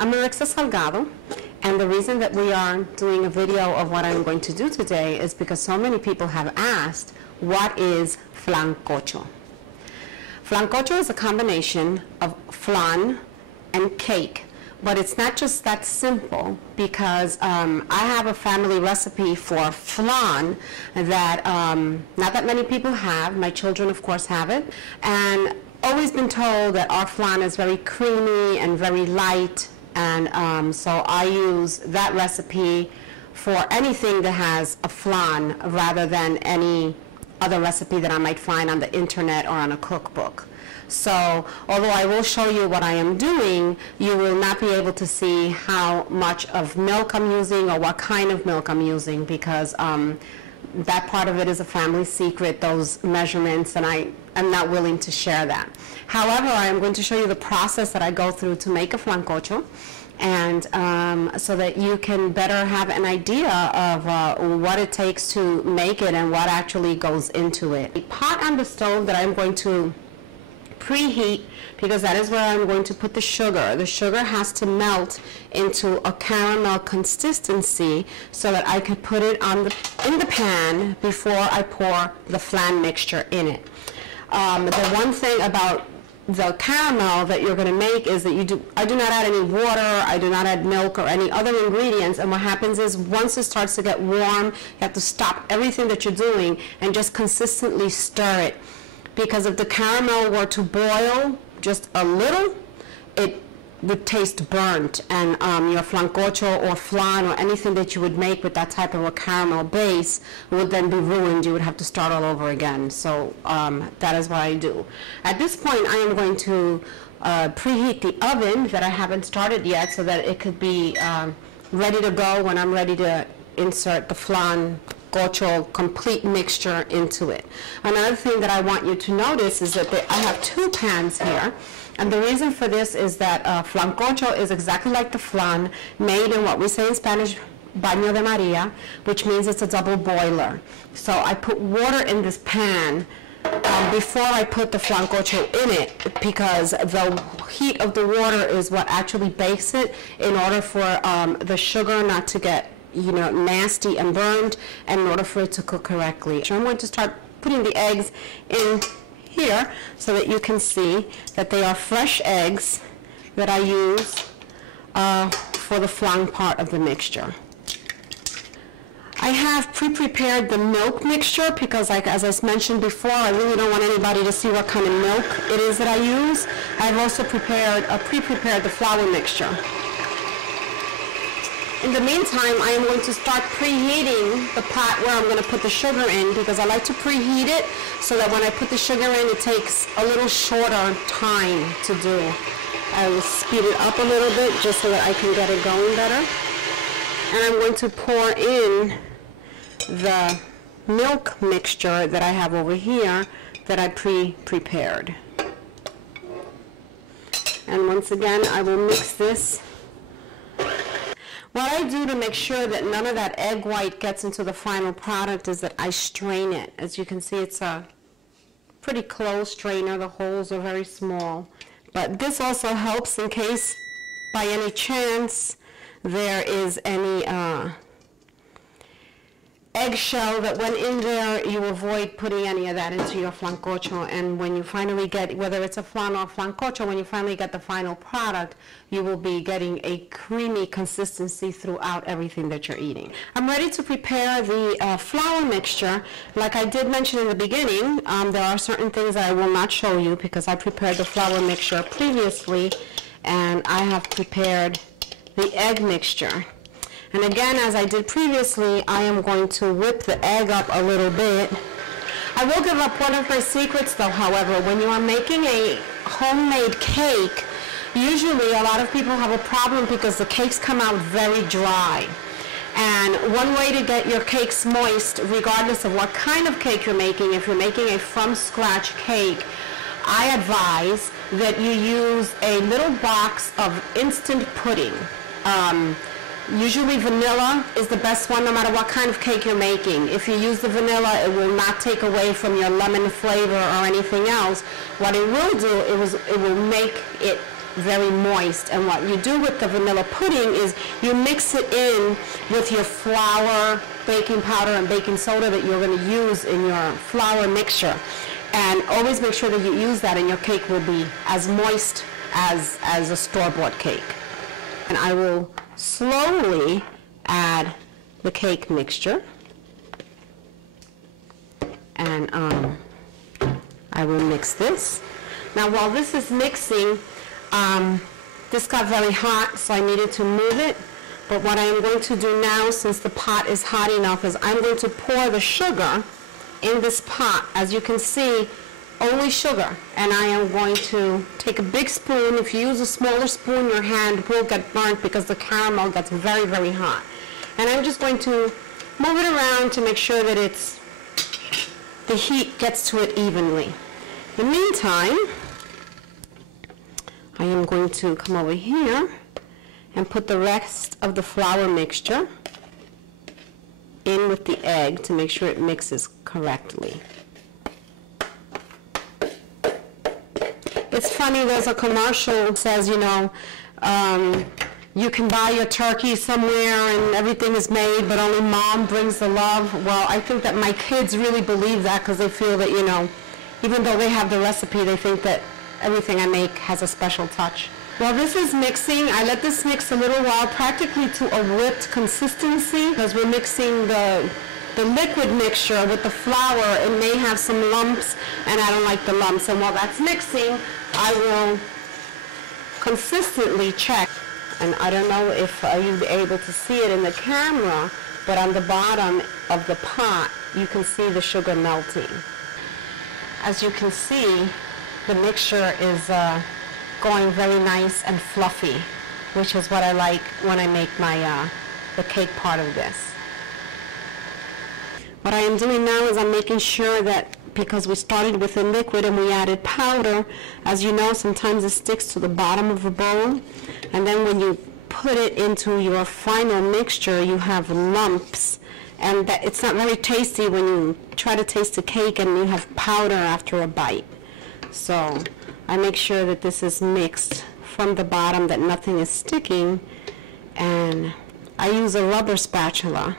I'm Marixa Salgado, and the reason that we are doing a video of what I'm going to do today is because so many people have asked, what is Flancocho? Flancocho is a combination of flan and cake, but it's not just that simple, because I have a family recipe for flan that not that many people have. My children, of course, have it, and always been told that our flan is very creamy and very light, and so I use that recipe for anything that has a flan rather than any other recipe that I might find on the internet or on a cookbook. So although I will show you what I am doing, you will not be able to see how much of milk I'm using or what kind of milk I'm using, because that part of it is a family secret, those measurements, and I am not willing to share that. However, I am going to show you the process that I go through to make a flancocho, and so that you can better have an idea of what it takes to make it and what actually goes into it. A pot on the stove that I'm going to preheat, because that is where I'm going to put the sugar. The sugar has to melt into a caramel consistency so that I could put it in the pan before I pour the flan mixture in it. The one thing about the caramel that you're going to make is that I do not add any water, I do not add milk or any other ingredients, and what happens is once it starts to get warm, you have to stop everything that you're doing and just consistently stir it. Because if the caramel were to boil just a little, it would taste burnt, and your flancocho or flan or anything that you would make with that type of a caramel base would then be ruined. You would have to start all over again. So that is what I do. At this point, I am going to preheat the oven that I haven't started yet so that it could be ready to go when I'm ready to insert the flancocho complete mixture into it. Another thing that I want you to notice is that I have two pans here, and the reason for this is that flancocho is exactly like the flan, made in what we say in Spanish, baño de María, which means it's a double boiler. So I put water in this pan before I put the flancocho in it, because the heat of the water is what actually bakes it in order for the sugar not to get nasty and burned, and in order for it to cook correctly. So I'm going to start putting the eggs in here so that you can see that they are fresh eggs that I use for the flan part of the mixture. I have pre-prepared the milk mixture because, as I mentioned before, I really don't want anybody to see what kind of milk it is that I use. I've also pre-prepared the flour mixture. In the meantime, I am going to start preheating the pot where I'm going to put the sugar in, because I like to preheat it so that when I put the sugar in, it takes a little shorter time to do. I will speed it up a little bit just so that I can get it going better. And I'm going to pour in the milk mixture that I have over here that I pre-prepared. And once again, I will mix this. What I do to make sure that none of that egg white gets into the final product is that I strain it. As you can see, it's a pretty close strainer. The holes are very small. But this also helps in case, by any chance, there is any eggshell that went in there, you avoid putting any of that into your flancocho. And when you finally get, whether it's a flan or flancocho, when you finally get the final product, you will be getting a creamy consistency throughout everything that you're eating. I'm ready to prepare the flour mixture. Like I did mention in the beginning, there are certain things that I will not show you because I prepared the flour mixture previously, and I have prepared the egg mixture. And again, as I did previously, I am going to whip the egg up a little bit. I will give up one of my secrets though, however. When you are making a homemade cake, usually a lot of people have a problem because the cakes come out very dry. And one way to get your cakes moist, regardless of what kind of cake you're making, if you're making a from scratch cake, I advise that you use a little box of instant pudding. Usually vanilla is the best one no matter what kind of cake you're making. If you use the vanilla, it will not take away from your lemon flavor or anything else. What it will do, it will make it very moist. And what you do with the vanilla pudding is you mix it in with your flour, baking powder, and baking soda that you're going to use in your flour mixture. And always make sure that you use that, and your cake will be as moist as a store-bought cake. And I will slowly add the cake mixture. And I will mix this. Now while this is mixing, this got very hot, so I needed to move it. But what I am going to do now, since the pot is hot enough, is I'm going to pour the sugar in this pot. As you can see, only sugar. And I am going to take a big spoon. If you use a smaller spoon, your hand will get burnt because the caramel gets very, very hot. And I'm just going to move it around to make sure that the heat gets to it evenly. In the meantime, I am going to come over here and put the rest of the flour mixture in with the egg to make sure it mixes correctly. It's funny, there's a commercial that says, you know, you can buy your turkey somewhere and everything is made, but only mom brings the love. Well, I think that my kids really believe that because they feel that, you know, even though they have the recipe, they think that everything I make has a special touch. While this is mixing, I let this mix a little while, practically to a whipped consistency, because we're mixing the liquid mixture with the flour. It may have some lumps, and I don't like the lumps. And while that's mixing, I will consistently check. And I don't know if you'll be able to see it in the camera, but on the bottom of the pot, you can see the sugar melting. As you can see, the mixture is going very nice and fluffy, which is what I like when I make my the cake part of this. What I am doing now is I'm making sure that, because we started with the liquid and we added powder, as you know, sometimes it sticks to the bottom of the bowl, and then when you put it into your final mixture, you have lumps, and that it's not very tasty when you try to taste the cake and you have powder after a bite. So I make sure that this is mixed from the bottom, that nothing is sticking, and I use a rubber spatula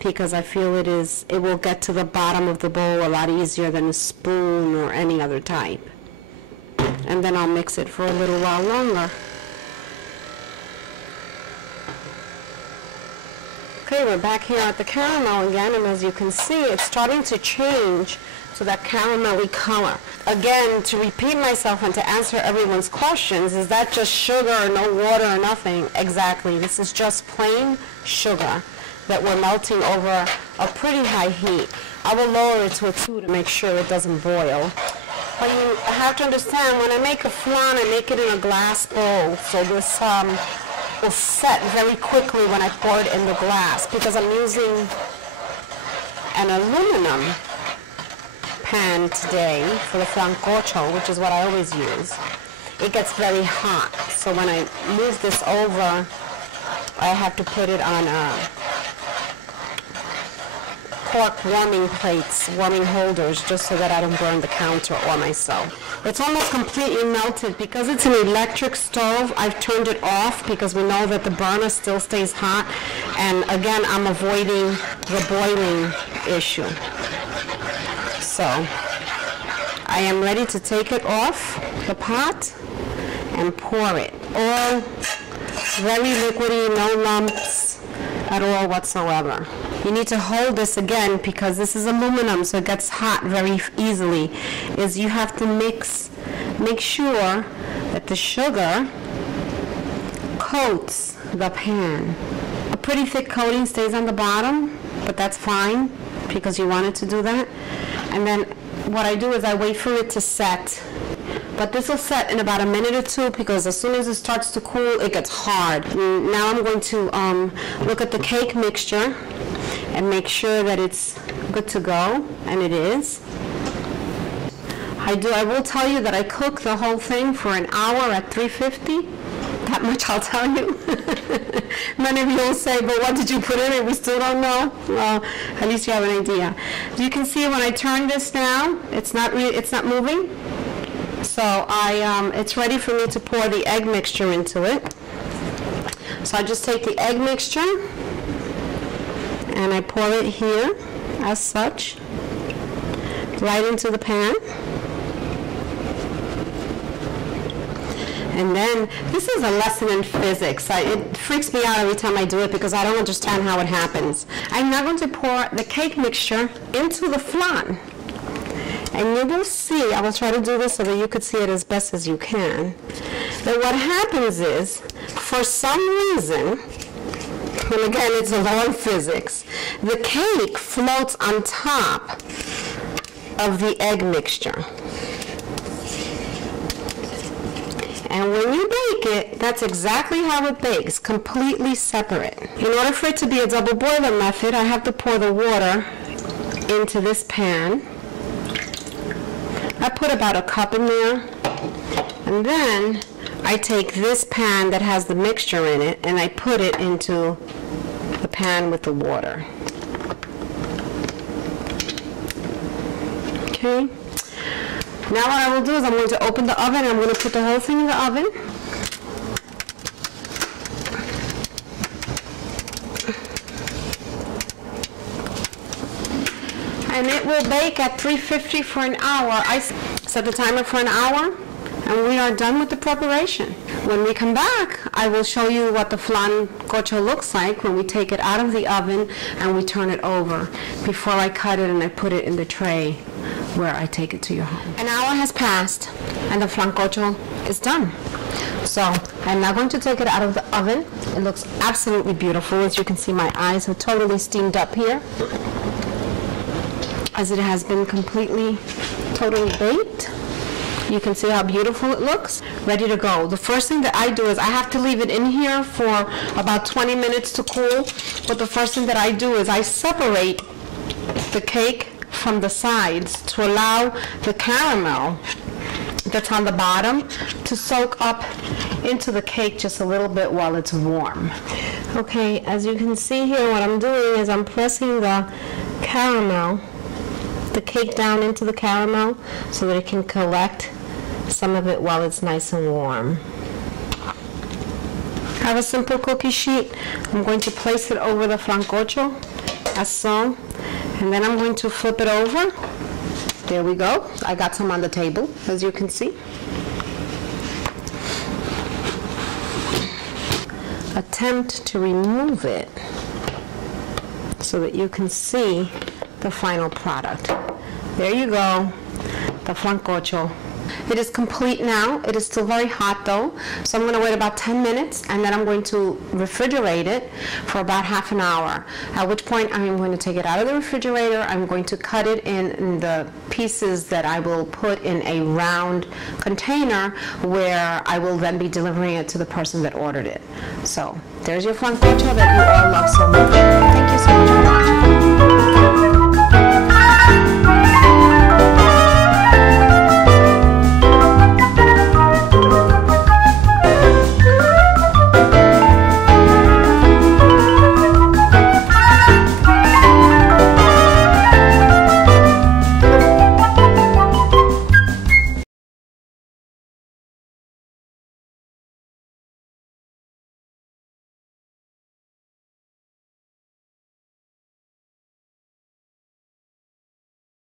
because I feel it will get to the bottom of the bowl a lot easier than a spoon or any other type. And then I'll mix it for a little while longer. Okay, we're back here at the caramel again, and as you can see, it's starting to change to that caramelly color. Again, to repeat myself and to answer everyone's questions, is that just sugar, no water or nothing? Exactly. This is just plain sugar that we're melting over a pretty high heat. I will lower it to a 2 to make sure it doesn't boil. But you have to understand, when I make a flan, I make it in a glass bowl, so this will set very quickly when I pour it in the glass, because I'm using an aluminum pan today for the flancocho, which is what I always use. It gets very hot, so when I move this over, I have to put it on cork warming plates, warming holders, just so that I don't burn the counter or myself. It's almost completely melted. Because it's an electric stove, I've turned it off because we know that the burner still stays hot. And again, I'm avoiding the boiling issue. So I am ready to take it off the pot and pour it. All very liquidy, no lumps at all whatsoever. You need to hold this again because this is aluminum, so it gets hot very easily. Is you have to make sure that the sugar coats the pan. A pretty thick coating stays on the bottom, but that's fine because you want it to do that. And then what I do is I wait for it to set. But this will set in about a minute or 2 because as soon as it starts to cool, it gets hard. Now I'm going to look at the cake mixture and make sure that it's good to go, and it is. I will tell you that I cook the whole thing for an hour at 350. That much I'll tell you. Many of you will say, but what did you put in it? We still don't know. Well, at least you have an idea. You can see when I turn this now, it's not moving. So it's ready for me to pour the egg mixture into it. So I just take the egg mixture and I pour it here as such, right into the pan. And then, this is a lesson in physics. It freaks me out every time I do it because I don't understand how it happens. I'm now going to pour the cake mixture into the flan. And you will see, I will try to do this so that you could see it as best as you can, that what happens is, for some reason, and again it's a law of physics, the cake floats on top of the egg mixture. And when you bake it, that's exactly how it bakes, completely separate. In order for it to be a double boiler method, I have to pour the water into this pan. I put about a cup in there, and then I take this pan that has the mixture in it, and I put it into the pan with the water. Okay. Now what I will do is I'm going to open the oven, and I'm going to put the whole thing in the oven. And it will bake at 350 for an hour. I set the timer for an hour, and we are done with the preparation. When we come back, I will show you what the flancocho looks like when we take it out of the oven and we turn it over before I cut it and I put it in the tray where I take it to your home. An hour has passed and the flancocho is done. So I'm now going to take it out of the oven. It looks absolutely beautiful. As you can see, my eyes are totally steamed up here, as it has been completely, totally baked. You can see how beautiful it looks. Ready to go. The first thing that I do is I have to leave it in here for about 20 minutes to cool. But the first thing that I do is I separate the cake from the sides to allow the caramel that's on the bottom to soak up into the cake just a little bit while it's warm. Okay, as you can see here, what I'm doing is I'm pressing the caramel, the cake down into the caramel so that it can collect some of it while it's nice and warm. I have a simple cookie sheet. I'm going to place it over the flancocho, as so, and then I'm going to flip it over. There we go. I got some on the table, as you can see. Attempt to remove it so that you can see the final product. There you go, the flancocho. It is complete now. It is still very hot though, so I'm going to wait about 10 minutes and then I'm going to refrigerate it for about half an hour, at which point I'm going to take it out of the refrigerator. I'm going to cut it in the pieces that I will put in a round container where I will then be delivering it to the person that ordered it. So there's your flancocho that you all love so much. Thank you so much.